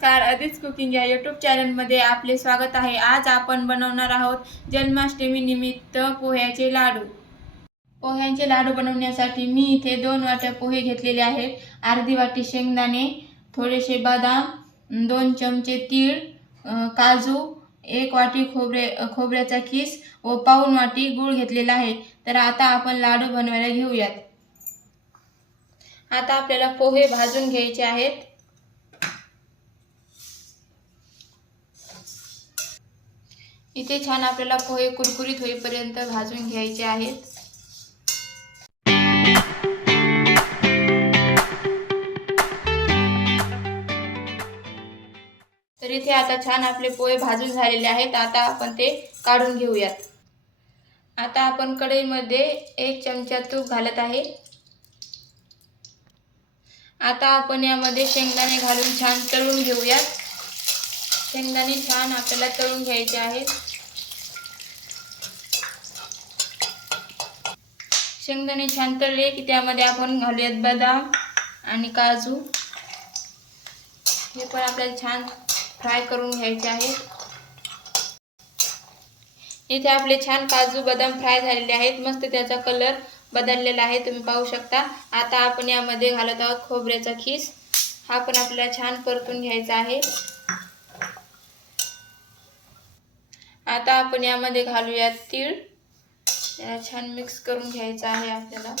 नमस्कार. अदित कुकिंग या यूट्यूब चॅनलमध्ये आपले स्वागत आहे. आज आपण बनवणार आहोत जन्माष्टमी निमित्त पोह्याचे लाडू. पोह्यांचे लाडू बनवण्यासाठी मी इथे दोन वाट्या पोहे घेतलेले आहेत. अर्धी वाटी शेंगदाणे थोडेसे बदाम दोन चमचे तीळ काजू एक वाटी खोबरे खोबऱ्याचा किस व पाऊन वाटी गूळ घेतलेला आहे. तर आता आपण लाडू बनवायला घेऊयात. आता आपल्याला पोहे भाजून घ्यायचे आहेत. इथे छान आपल्याला पोहे कुरकुरीत होईपर्यंत भाजून घ्यायचे आहेत. तर इथे आता छान आपले पोहे भाजून झालेले आहेत. आता आपण ते काढून घेऊयात. आता आपण कढईमध्ये एक चमचा तूप घालत आहे. आता आपण यामध्ये शेंगदाणे घालून छान तळून घेऊयात. शेंगदाणे छान आपल्याला तळून घ्यायचे आहेत. शेंगदाणे छान तळले की त्यामध्ये आपण घालूयात बदाम आणि काजू हे पण आपल्याला छान फ्राय करून घ्यायचे आहेत. इथे आपले छान काजू बदाम फ्राय झालेले आहेत. मस्त त्याचा कलर बदललेला आहे. तुम्ही पाहू शकता. आता आपण यामध्ये घालत आहोत खोबऱ्याचा खीस. हा पण आपल्याला छान परतून घ्यायचा आहे. आता आपण यामध्ये घालूयात तीळ. याला छान मिक्स करून घ्यायचं आहे आपल्याला.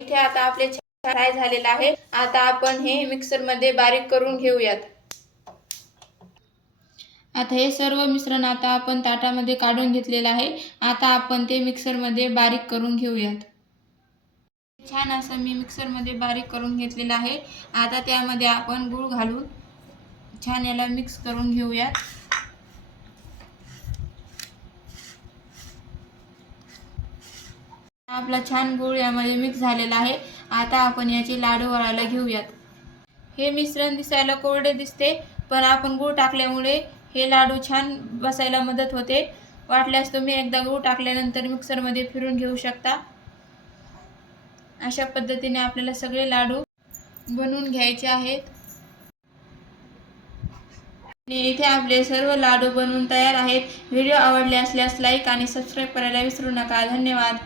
इथे आता आपले छान फ्राय झालेलं आहे. आता आपण हे मिक्सरमध्ये बारीक करून घेऊयात. आता हे सर्व मिश्रण आता आपण ताटामध्ये काढून घेतलेलं आहे. आता आपण ते मिक्सरमध्ये बारीक करून घेऊयात. छान असं मी मिक्सरमध्ये बारीक करून घेतलेलं आहे. आता त्यामध्ये आपण गूळ घालून छान याला मिक्स करून घेऊयात. आपला छान गूळ यामध्ये मिक्स झालेला आहे. आता आपण याचे लाडू वळायला घेऊयात. हे मिश्रण दिसायला कोरडे दिसते पण आपण गूळ टाकल्यामुळे हे लाडू छान बसायला मदत होते. वाटल्यास तुम्ही एकदा गूळ टाकल्यानंतर मिक्सरमध्ये फिरून घेऊ शकता. अशा पद्धतीने आपल्याला सगळे लाडू बनवून घ्यायचे आहेत. आणि इथे आपले सर्व लाडू बनवून तयार आहेत. व्हिडिओ आवडले असल्यास लाईक आणि सबस्क्राईब करायला विसरू नका. धन्यवाद.